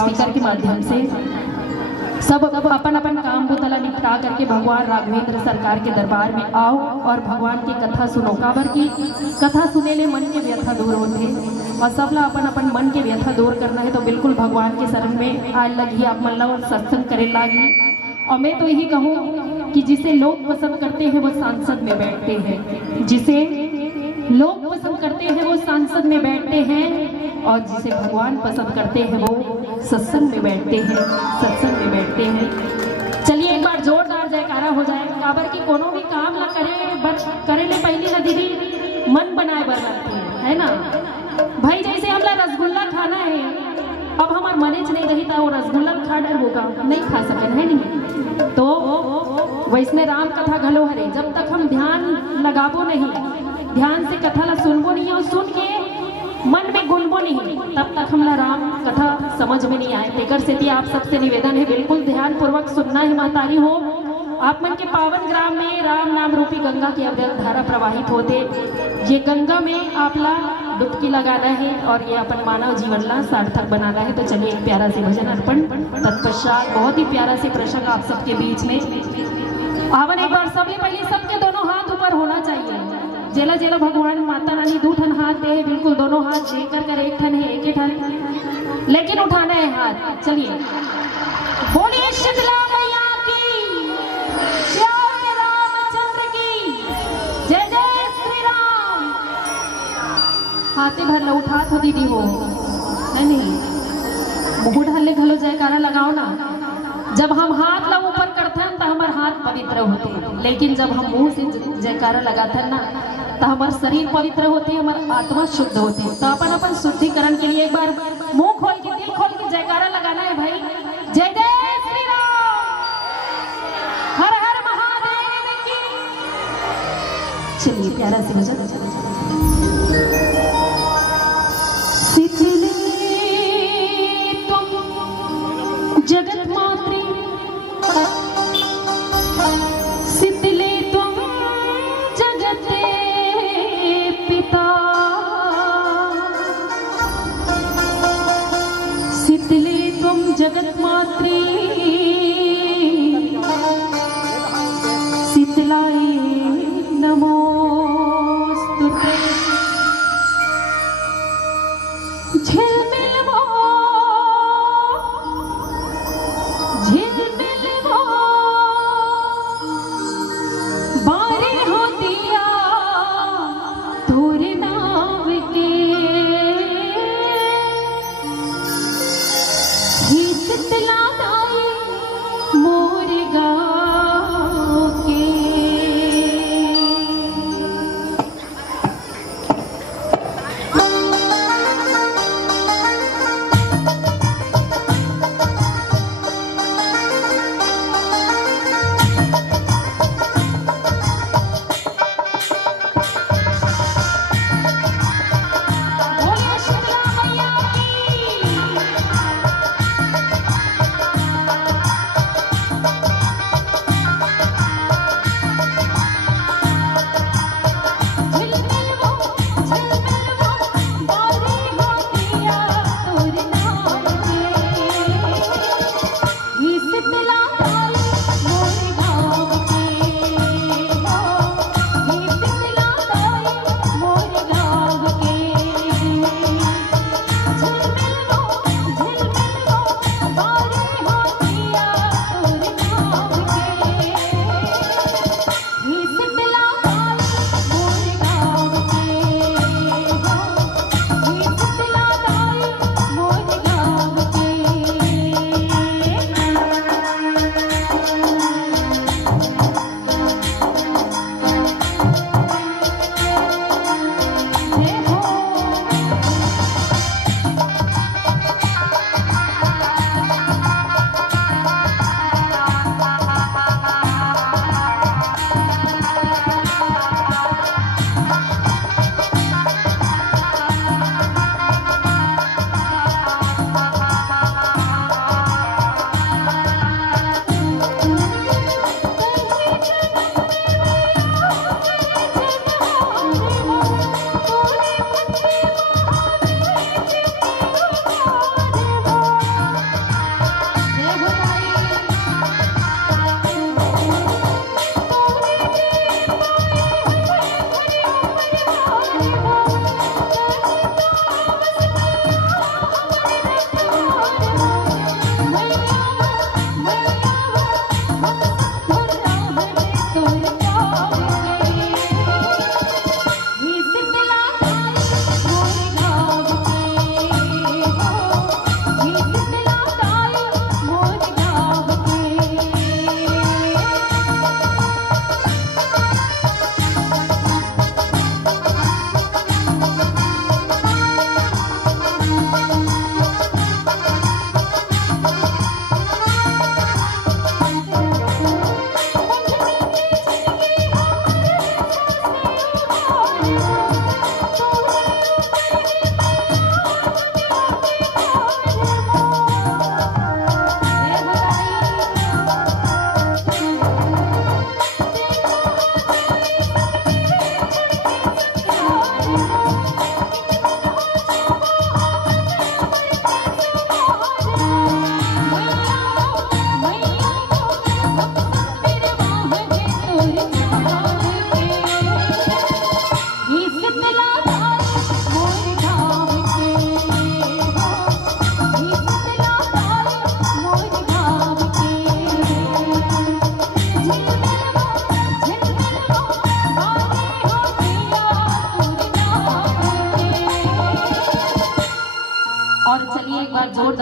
Speaker के माध्यम से सब अपन अपन काम बुतला निपटा करके भगवान राघवेंद्र सरकार के दरबार में आओ और भगवान की कथा सुनो। काबर की कथा सुने ले मन के व्यथा दूर होते और सबला अपन अपन मन के व्यथा दूर करना है तो बिल्कुल भगवान के शरण में आए लगी, आप मन ला सत्संग करे लागी। और मैं तो यही कहूँ कि जिसे लोग पसंद करते हैं वो सांसद में बैठते हैं, जिसे लोग पसंद करते हैं वो सांसद में बैठते हैं और जिसे भगवान पसंद करते हैं वो सत्संग में बैठते हैं, सत्संग में बैठते हैं। चलिए एक बार जोरदार जयकारा हो जाए। काबर की कोनो भी काम ना करे ले पहली ना दीदी मन बनाए बर लगते है ना भाई। जैसे हमला रसगुल्ला खाना है, अब हमार मनेज नहीं रही था वो रसगुल्ला खा डर होगा नहीं खा सके है नहीं। तो वैसने राम कथा घलो हरे, जब तक हम ध्यान लगाबो नहीं, ध्यान से कथा ला सुनबो नहीं और सुन के मन में गुनबो नहीं, तब तक हमला राम कथा समझ में नहीं आए। तेकर से आप सबसे निवेदन है बिल्कुल ध्यान पूर्वक सुनना है। महतारी हो आप मन के पावन ग्राम में राम नाम रूपी गंगा की अविरल धारा प्रवाहित होते, ये गंगा में आपला डुबकी लगाना है और ये अपन मानव जीवन ला सार्थक बनाना है। तो चलिए एक प्यारा से भजन अर्पण, तत्पश्चात बहुत ही प्यारा से प्रसंग आप सबके बीच में आवन। एक बार सबले पहले सबके दोनों हाथ ऊपर होना चाहिए। जेला जेला भगवान माता रानी दो ठन हाथ दे, बिल्कुल दोनों हाथ देकर कर एक ठन है, एक ही ठन लेकिन उठाना है हाथ। चलिए बोलिए शीतला मैया की, श्याम रामचंद्र की जय जय श्री राम। हाथे भर ला उठा तो दीदी हो है नहीं, मुकुट हल्ले घलो जयकारा लगाओ ना। जब हम हाथ ला ऊपर करते हैं तो हमारे हाथ पवित्र होते, लेकिन जब हम मुंह से जयकारा लगाते हैं ना तो हमारा शरीर पवित्र होते, हमारा आत्मा शुद्ध होती है। तो अपन अपन शुद्धिकरण के लिए एक बार मुंह खोल के दिल खोल के जयकारा लगाना है भाई। जय जय श्री राम, हर हर महादेव की। चलिए प्यारा से भजन। जगत मात्री शीतले तुम जगत पिता, शीतले तुम जगत मात्री शीतलाय नमोस्तुते।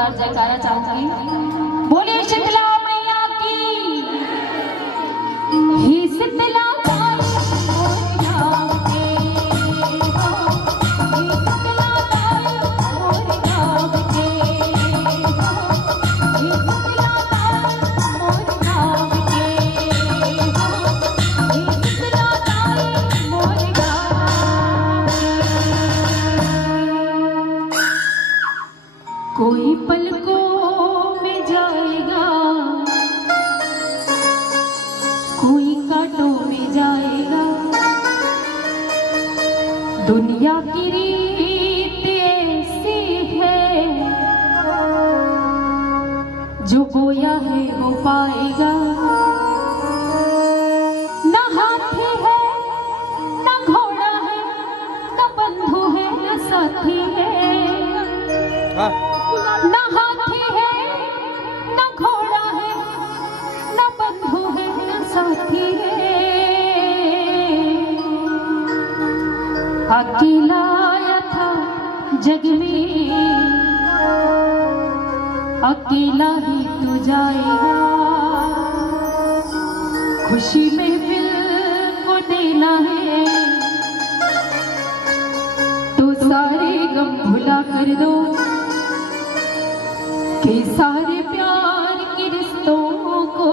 जोरदार जयकारा चाहूंगी। बोलिए शीतला मैया की। ही शीतला कोई पलकों में जाएगा, कोई कांटों में जाएगा। दुनिया की रीत ऐसी है, जो बोया है वो पाएगा। न हाथी है न घोड़ा है, न बंधु है न साथी है। न हाथी है न घोड़ा है, न बंधु है न साथी है। अकेला आया था जग में, अकेला ही तू जाएगा। खुशी महफिल को देना है, तो सारे गम भुला कर दो। के सारे प्यार के रिश्तों को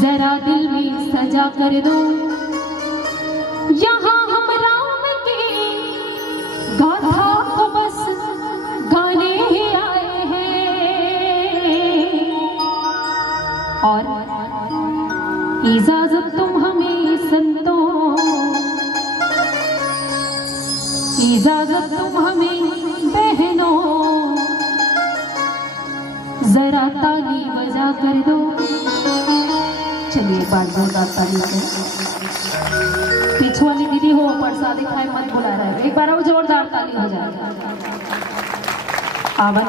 जरा दिल में सजा कर दो। यहाँ हम राम की गाथा को बस गाने ही आए हैं, और इजाजत तुम हमें संतों, इजाजत तुम हमें बहनों, जरा ताली बजा कर दो। चलिए एक बार जोरदार ताली से। पीछे वाली दीदी हो प्रसादी खाए मत बुला रहा है, एक बार और जोरदार ताली हो जाए। आवाज